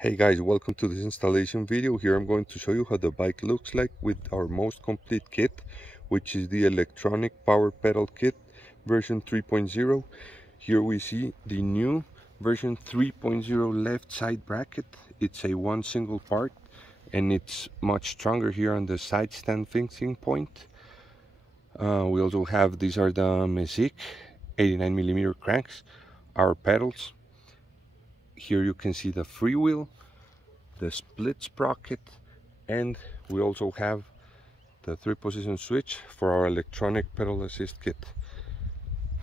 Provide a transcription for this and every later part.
Hey guys, welcome to this installation video. Here I'm going to show you how the bike looks like with our most complete kit, which is the electronic power pedal kit version 3.0. Here we see the new version 3.0 left side bracket. It's a one single part and it's much stronger here on the side stand fixing point. We also have, these are the Mesic 89mm cranks, our pedals. Here you can see the freewheel, the split sprocket, and we also have the 3-position switch for our electronic pedal assist kit.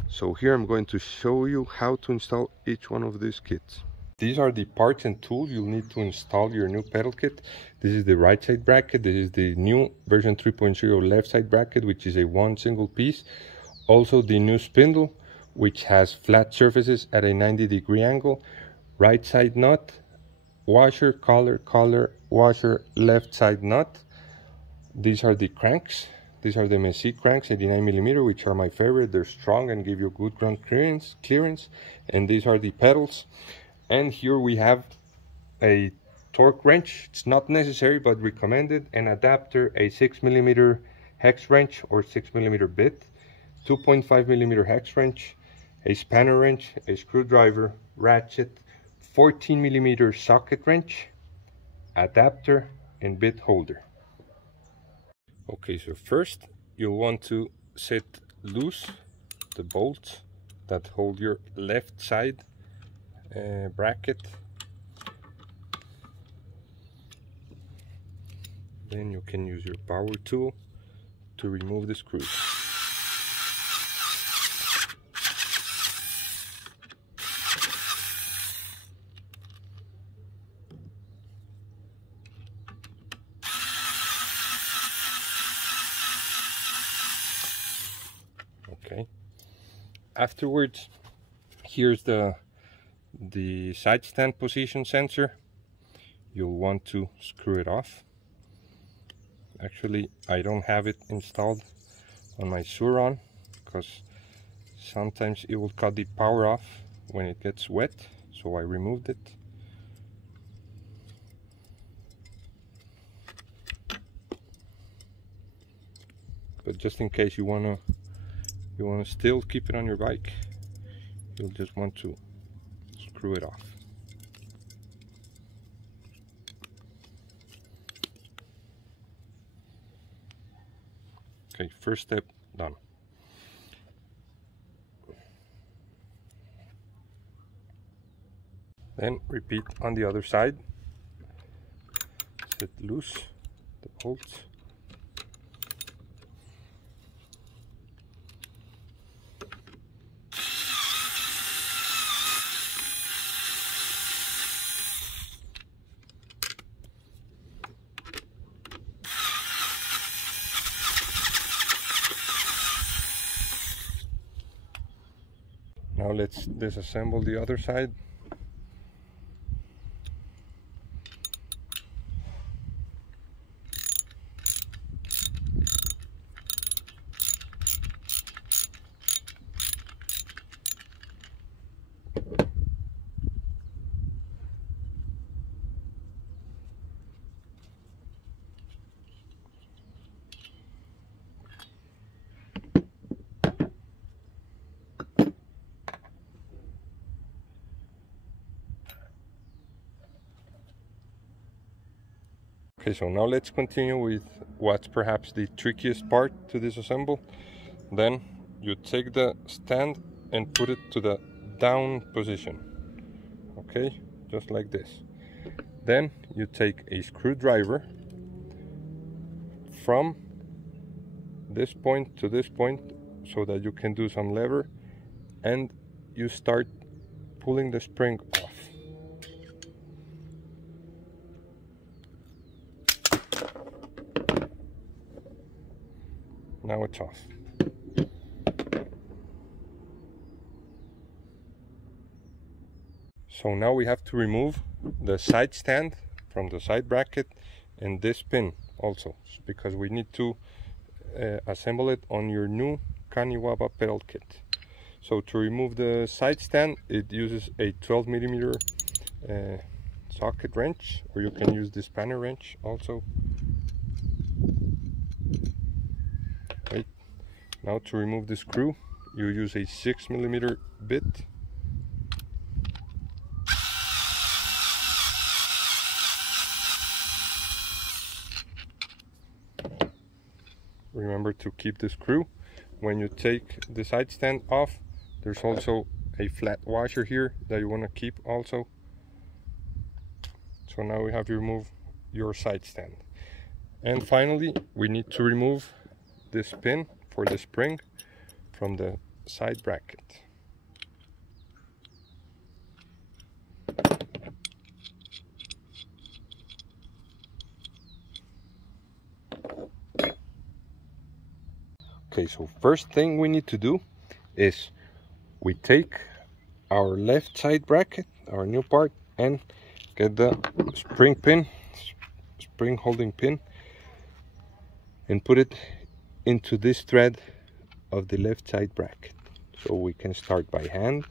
So here I'm going to show you how to install each one of these kits. These are the parts and tools you'll need to install your new pedal kit. This is the right side bracket. This is the new version 3.0 left side bracket, which is a one single piece. Also the new spindle, which has flat surfaces at a 90-degree angle. Right side nut, washer, collar, washer, left side nut. These are the cranks. These are the Mesic cranks, 89mm, which are my favorite. They're strong and give you good ground clearance. And these are the pedals. And here we have a torque wrench. It's not necessary but recommended. An adapter, a 6mm hex wrench or 6mm bit, 2.5mm hex wrench, a spanner wrench, a screwdriver, ratchet, 14mm socket wrench, adapter, and bit holder. Okay, so first you'll want to set loose the bolts that hold your left side bracket. Then you can use your power tool to remove the screws. Okay. Afterwards, here's the side stand position sensor. You'll want to screw it off. Actually, I don't have it installed on my SUR-RON because sometimes it will cut the power off when it gets wet, so I removed it. But just in case you wanna still keep it on your bike, you'll just want to screw it off. Okay, first step done. Then repeat on the other side. Set loose the bolts. Now let's disassemble the other side. Okay, so now let's continue with what's perhaps the trickiest part to disassemble. Then you take the stand and put it to the down position. Okay, just like this. Then you take a screwdriver from this point to this point so that you can do some lever, and you start pulling the spring off. Now it's off. So now we have to remove the side stand from the side bracket and this pin also, because we need to assemble it on your new KANIWABA pedal kit. So to remove the side stand, it uses a 12mm socket wrench, or you can use this spanner wrench also. Right. Now to remove the screw, you use a 6mm bit. Remember to keep the screw. When you take the side stand off, there's also a flat washer here that you want to keep also. So now we have to remove your side stand. And finally, we need to remove this pin for the spring from the side bracket. Okay, so first thing we need to do is we take our left side bracket, our new part, and get the spring pin, spring holding pin, and put it into this thread of the left side bracket. So we can start by hand.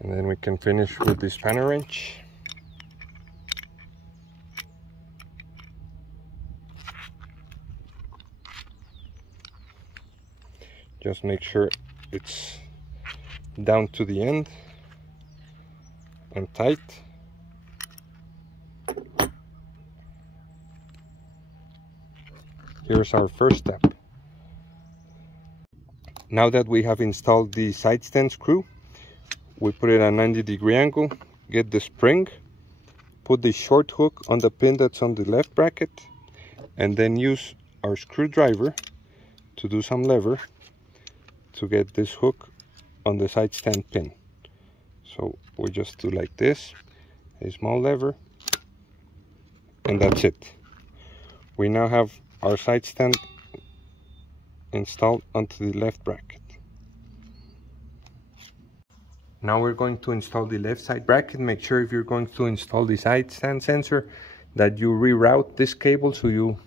And then we can finish with the spanner wrench. Just make sure it's down to the end and tight. Here's our first step. Now that we have installed the side stand screw, we put it at a 90-degree angle, get the spring, put the short hook on the pin that's on the left bracket, and then use our screwdriver to do some lever to get this hook on the side stand pin. So we just do like this, a small lever, and that's it. We now have our side stand installed onto the left bracket. Now we're going to install the left side bracket. Make sure if you're going to install the side stand sensor that you reroute this cable so you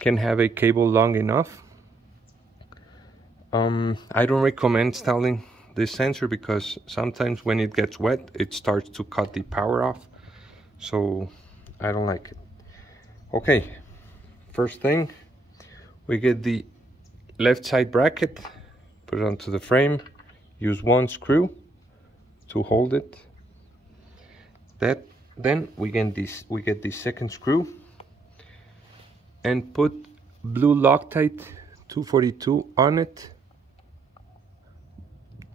can have a cable long enough. I don't recommend installing this sensor because sometimes when it gets wet it starts to cut the power off, so I don't like it. Okay, first thing, we get the left side bracket, put it onto the frame, use one screw to hold it. Then we get the second screw and put blue Loctite 242 on it,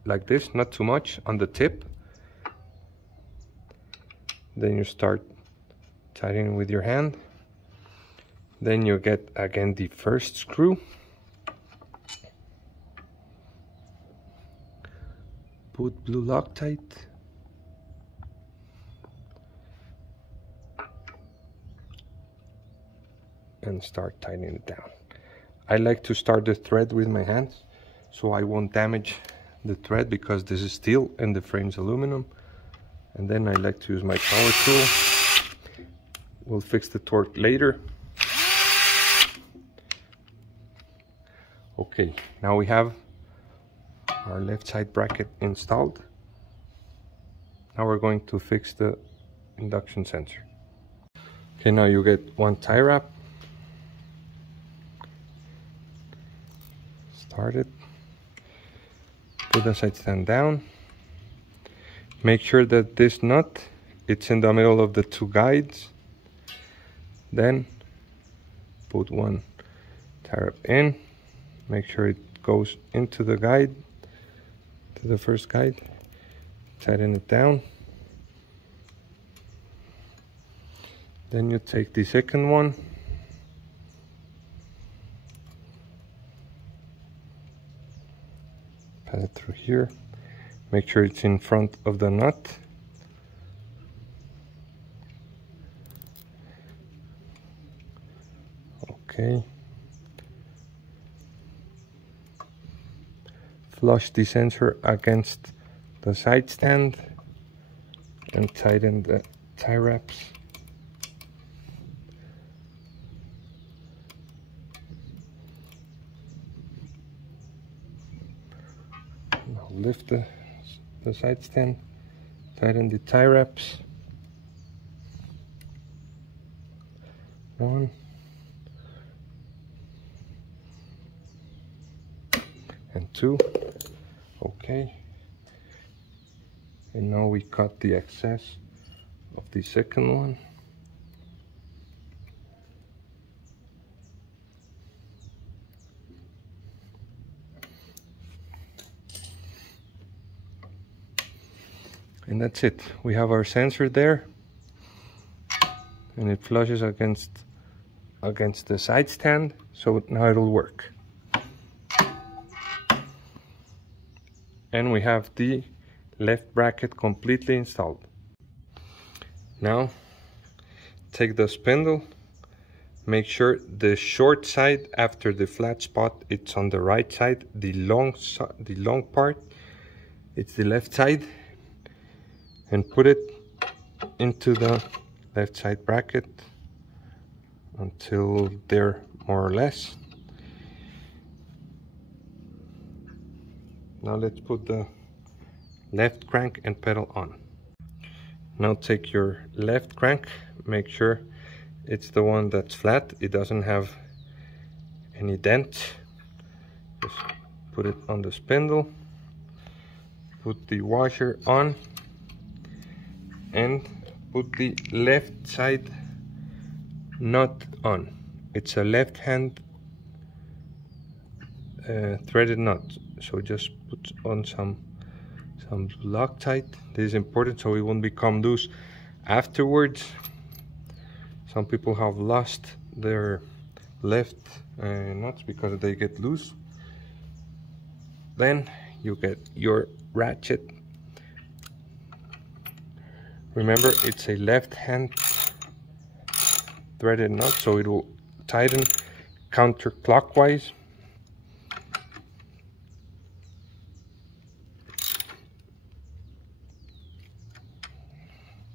like this, not too much on the tip. Then you start tightening with your hand. Then you get again the first screw, put blue Loctite, and start tightening it down. I like to start the thread with my hands so I won't damage the thread because this is steel and the frame's aluminum. And then I like to use my power tool. We'll fix the torque later. Okay, now we have our left side bracket installed. Now we're going to fix the induction sensor. Okay, now you get one tie wrap. Start it. Put the side stand down. Make sure that this nut, it's in the middle of the two guides. Then put one tie wrap in. Make sure it goes into the guide, to the first guide. Tighten it down. Then you take the second one. Pass it through here. Make sure it's in front of the nut. Okay. Flush the sensor against the side stand and tighten the tie wraps. Now lift the the side stand, tighten the tie wraps. 1 and 2. Okay. And now we cut the excess of the second one. And that's it. We have our sensor there, and it flushes against the side stand, so now it'll work. And we have the left bracket completely installed. Now take the spindle, make sure the short side after the flat spot it's on the right side, the long part it's the left side, and put it into the left side bracket until they're more or less. Now let's put the left crank and pedal on. Now take your left crank, make sure it's the one that's flat, it doesn't have any dent. Just put it on the spindle, put the washer on, and put the left side nut on. It's a left hand threaded nut, so just put on some Loctite. This is important so it won't become loose afterwards. Some people have lost their left nuts because they get loose. Then you get your ratchet. Remember, it's a left hand threaded nut, so it will tighten counterclockwise.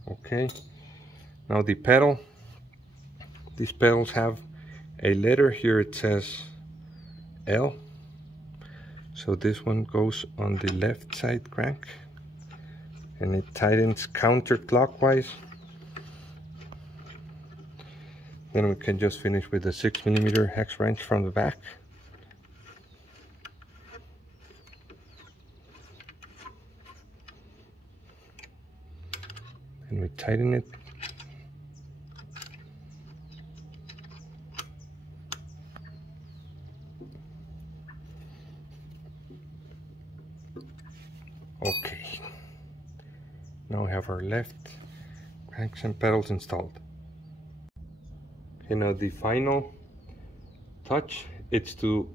Okay, now the pedal. These pedals have a letter here, it says L. So this one goes on the left side crank, and it tightens counterclockwise. Then we can just finish with the 6mm hex wrench from the back. And we tighten it. Okay. Now we have our left cranks and pedals installed. Okay, now the final touch, it's to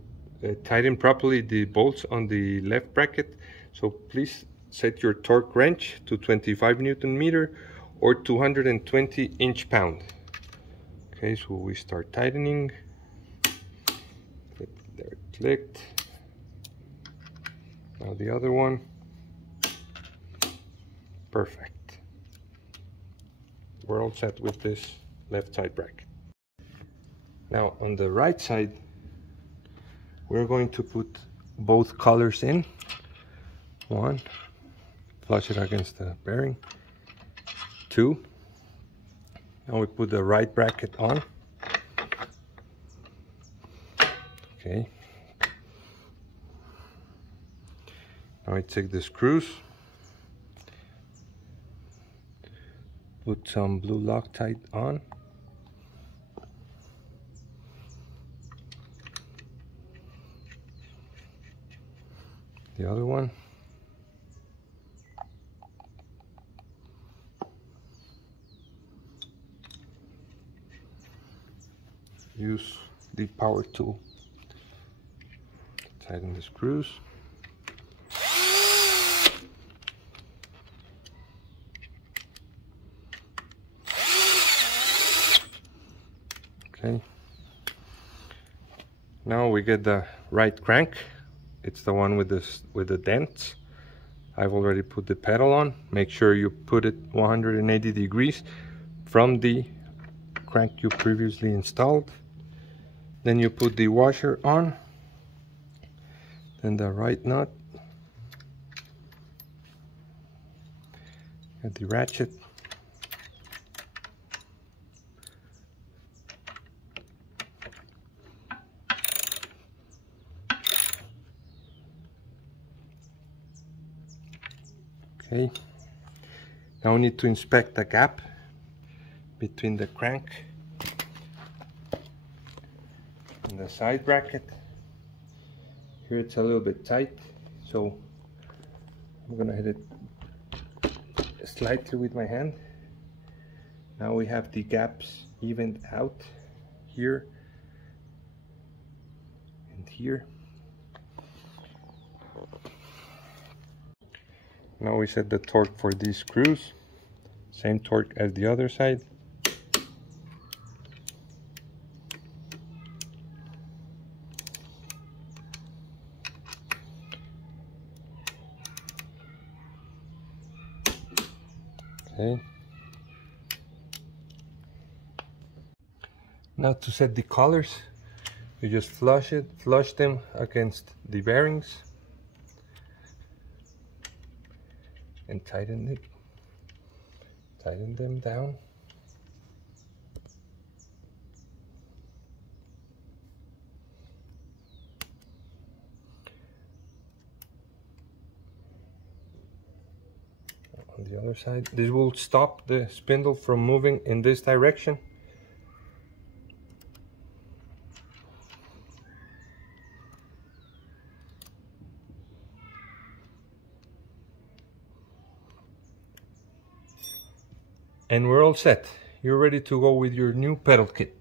tighten properly the bolts on the left bracket. So please set your torque wrench to 25 Newton meter or 220 inch-pound. Okay, so we start tightening. There it clicked. Now the other one. Perfect. We're all set with this left side bracket. Now on the right side, we're going to put both colors in. One, flush it against the bearing. Two, now we put the right bracket on. Okay. Now I take the screws, put some blue Loctite on. The other one. Use the power tool. Tighten the screws. Okay. Now we get the right crank. It's the one with the dents. I've already put the pedal on. Make sure you put it 180 degrees from the crank you previously installed. Then you put the washer on, then the right nut, Got the ratchet. Okay, now we need to inspect the gap between the crank and the side bracket. Here it's a little bit tight, so I'm gonna hit it slightly with my hand. Now we have the gaps evened out here and here. Now we set the torque for these screws, same torque as the other side. Okay. Now to set the collars, you just flush them against the bearings and tighten them down. On the other side, this will stop the spindle from moving in this direction. And we're all set. You're ready to go with your new pedal kit.